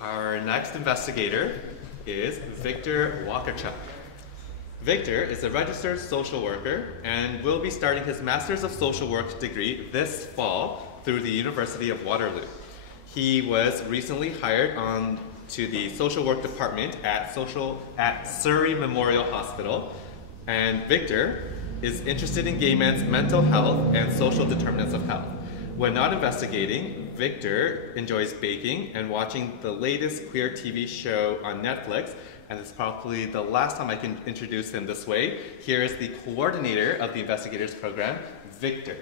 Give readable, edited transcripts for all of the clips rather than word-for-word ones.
Our next investigator is Victor Wakarchuk. Victor is a registered social worker and will be starting his Master's of Social Work degree this fall through the University of Waterloo. He was recently hired on to the social work department at Surrey Memorial Hospital, and Victor is interested in gay men's mental health and social determinants of health. When not investigating, Victor enjoys baking and watching the latest queer TV show on Netflix, and it's probably the last time I can introduce him this way. Here is the coordinator of the Investigators program, Victor.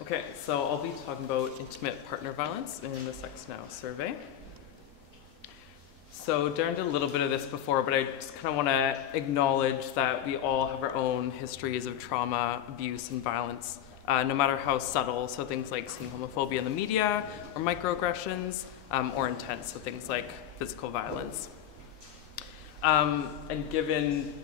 Okay, so I'll be talking about intimate partner violence in the Sex Now survey. So Darren did a little bit of this before, but I just kind of want to acknowledge that we all have our own histories of trauma, abuse, and violence, no matter how subtle. So things like seeing homophobia in the media, or microaggressions, or intense, so things like physical violence. And given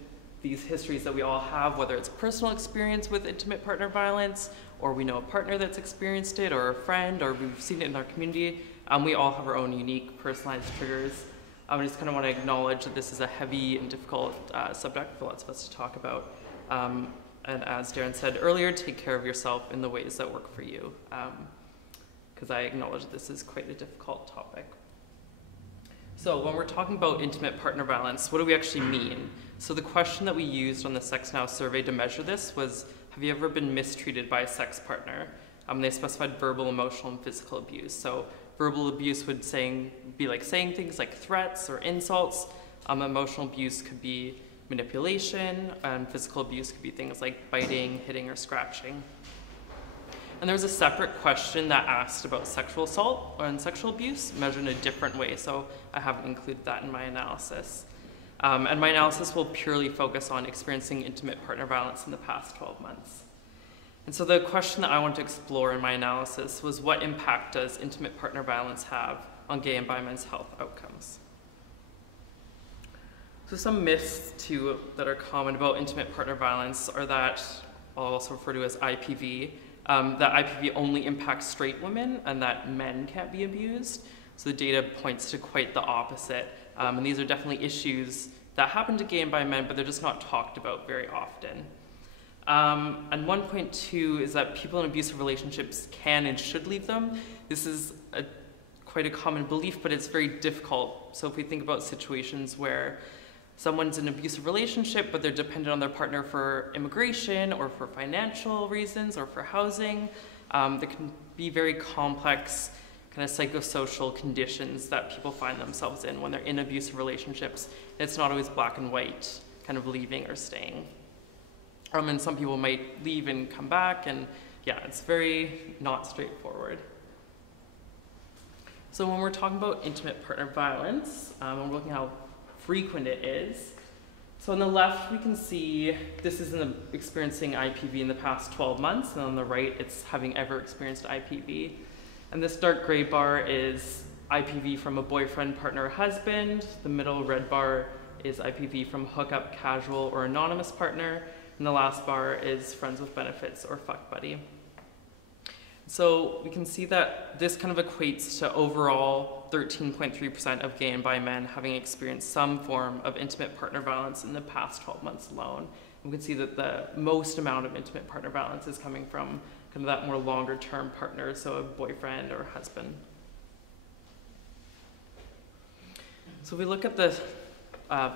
these histories that we all have, whether it's personal experience with intimate partner violence, or we know a partner that's experienced it, or a friend, or we've seen it in our community, we all have our own unique personalized triggers. I just kind of want to acknowledge that this is a heavy and difficult subject for lots of us to talk about. And as Darren said earlier, take care of yourself in the ways that work for you, because I acknowledge that this is quite a difficult topic. So when we're talking about intimate partner violence, what do we actually mean? So the question that we used on the Sex Now survey to measure this was, have you ever been mistreated by a sex partner? They specified verbal, emotional, and physical abuse. So verbal abuse would be like saying things like threats or insults. Emotional abuse could be manipulation, and physical abuse could be things like biting, hitting, or scratching. And there was a separate question that asked about sexual assault and sexual abuse, measured in a different way, so I haven't included that in my analysis. And my analysis will purely focus on experiencing intimate partner violence in the past 12 months. And so the question that I want to explore in my analysis was, what impact does intimate partner violence have on gay and bi men's health outcomes? So some myths too that are common about intimate partner violence are that, I'll also refer to as IPV, that IPV only impacts straight women and that men can't be abused. So the data points to quite the opposite. And these are definitely issues that happen to gay and bi men, but they're just not talked about very often. And 1.2 is that people in abusive relationships can and should leave them. This is quite a common belief, but it's very difficult. So if we think about situations where someone's in an abusive relationship, but they're dependent on their partner for immigration or for financial reasons or for housing, there can be very complex kind of psychosocial conditions that people find themselves in when they're in abusive relationships. It's not always black and white, kind of leaving or staying. And some people might leave and come back, and yeah, it's very not straightforward. So when we're talking about intimate partner violence, and we're looking at how frequent it is. So on the left, we can see this is experiencing IPV in the past 12 months, and on the right, it's having ever experienced IPV. And this dark gray bar is IPV from a boyfriend, partner, husband. The middle red bar is IPV from hookup, casual, or anonymous partner. And the last bar is friends with benefits or fuck buddy. So we can see that this kind of equates to overall 13.3% of gay and bi men having experienced some form of intimate partner violence in the past 12 months alone. And we can see that the most amount of intimate partner violence is coming from kind of that more longer term partner, so a boyfriend or husband. So if we look at the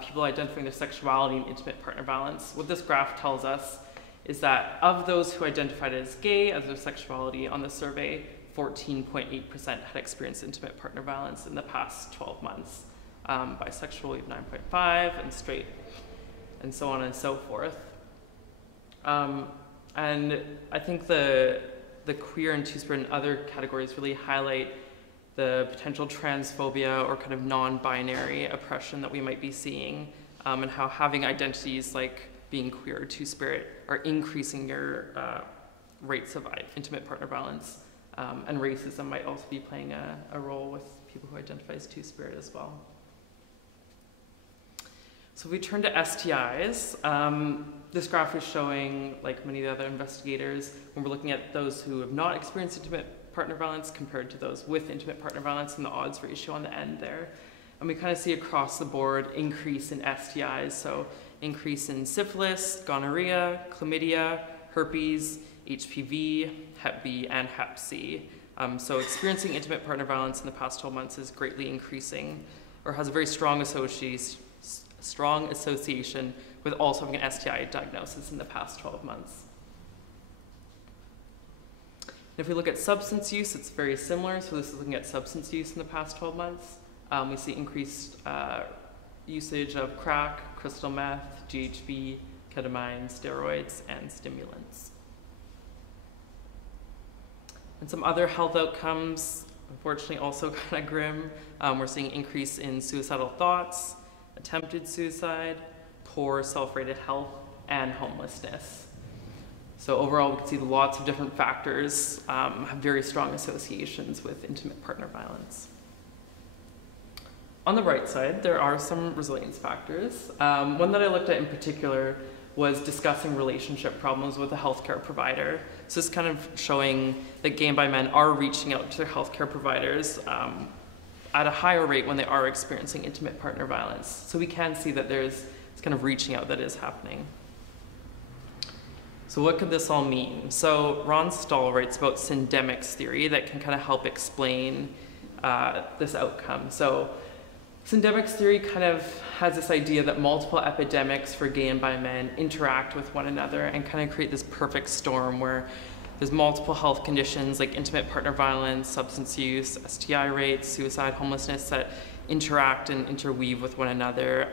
people identifying their sexuality and intimate partner violence, what this graph tells us is that of those who identified as gay as their sexuality on the survey, 14.8% had experienced intimate partner violence in the past 12 months. Bisexual, we have 9.5%, and straight, and so on and so forth. And I think the queer and two-spirit and other categories really highlight the potential transphobia or kind of non-binary oppression that we might be seeing, and how having identities like being queer or two-spirit are increasing your rates of intimate partner violence. And racism might also be playing a role with people who identify as two-spirit as well. So if we turn to STIs, this graph is showing, like many of the other investigators, when we're looking at those who have not experienced intimate partner violence compared to those with intimate partner violence, and the odds ratio on the end there. And we kind of see across the board increase in STIs, so increase in syphilis, gonorrhea, chlamydia, herpes, HPV, Hep B, and Hep C. So experiencing intimate partner violence in the past 12 months is greatly increasing, or has a very strong association with also having an STI diagnosis in the past 12 months. If we look at substance use, it's very similar. So this is looking at substance use in the past 12 months. We see increased usage of crack, crystal meth, GHB, ketamine, steroids, and stimulants. And some other health outcomes, unfortunately also kind of grim. We're seeing increase in suicidal thoughts, attempted suicide, poor self-rated health, and homelessness. So overall, we can see lots of different factors have very strong associations with intimate partner violence. On the right side, there are some resilience factors. One that I looked at in particular was discussing relationship problems with a healthcare provider. So it's kind of showing that gay and bi men are reaching out to their healthcare providers at a higher rate when they are experiencing intimate partner violence. So we can see that there's this kind of reaching out that is happening. So what could this all mean? So Ron Stahl writes about Syndemics Theory that can kind of help explain this outcome. So Syndemics Theory kind of has this idea that multiple epidemics for gay and bi men interact with one another and kind of create this perfect storm where there's multiple health conditions like intimate partner violence, substance use, STI rates, suicide, homelessness that interact and interweave with one another,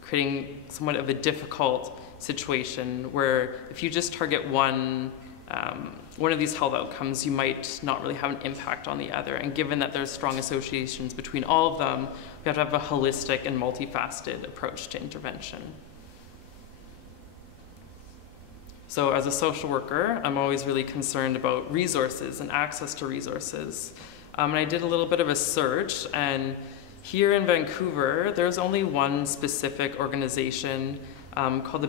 creating somewhat of a difficult situation where if you just target one of these health outcomes, you might not really have an impact on the other. And given that there's strong associations between all of them, we have to have a holistic and multifaceted approach to intervention. So as a social worker, I'm always really concerned about resources and access to resources. And I did a little bit of a search, and here in Vancouver, there's only one specific organization called the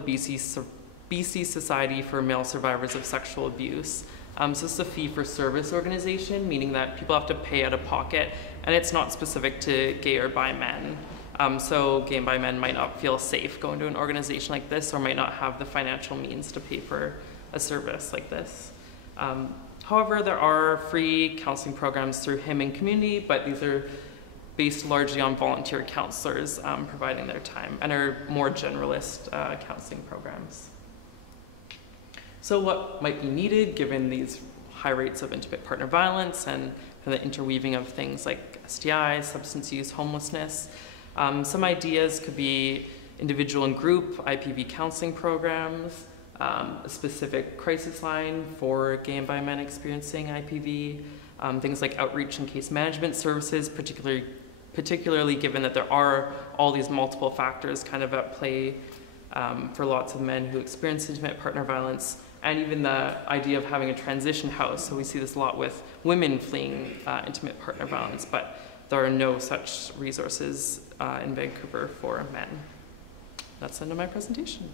BC Society for Male Survivors of Sexual Abuse. So it's a fee-for-service organization, meaning that people have to pay out of pocket, and it's not specific to gay or bi men. So gay and bi men might not feel safe going to an organization like this, or might not have the financial means to pay for a service like this. However, there are free counseling programs through HIM and Community, but these are based largely on volunteer counselors providing their time, and are more generalist counseling programs. So what might be needed given these high rates of intimate partner violence and the interweaving of things like STIs, substance use, homelessness? Some ideas could be individual and group IPV counseling programs, a specific crisis line for gay and bi men experiencing IPV, things like outreach and case management services, particularly given that there are all these multiple factors kind of at play for lots of men who experience intimate partner violence, and even the idea of having a transition house. So we see this a lot with women fleeing intimate partner violence, but there are no such resources in Vancouver for men. That's the end of my presentation.